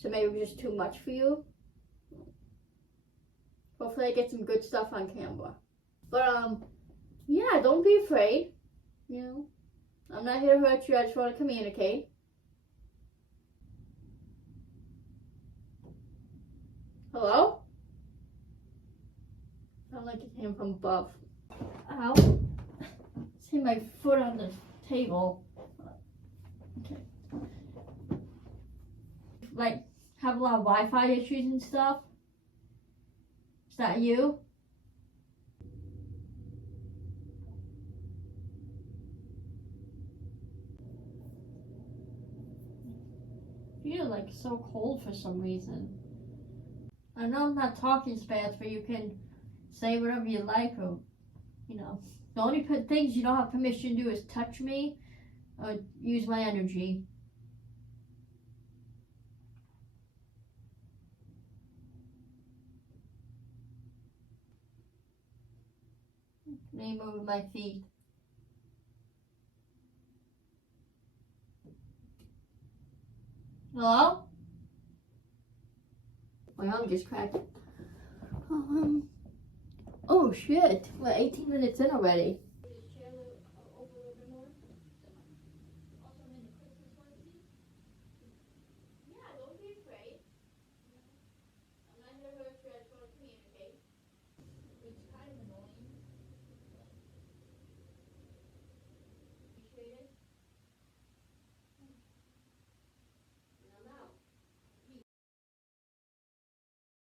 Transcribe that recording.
So maybe it was just too much for you. Hopefully I get some good stuff on camera. But yeah, don't be afraid. You know, I'm not here to hurt you. I just want to communicate. Hello? Sound like it came from above. Ow. See my foot on the table. Okay. Like, have a lot of Wi-Fi issues and stuff? Is that you? You're like so cold for some reason. I know I'm not talking fast, but you can say whatever you like, or, you know. The only things you don't have permission to do is touch me or use my energy. Let me move my feet. Hello? My arm just cracked. Oh shit, we're 18 minutes in already.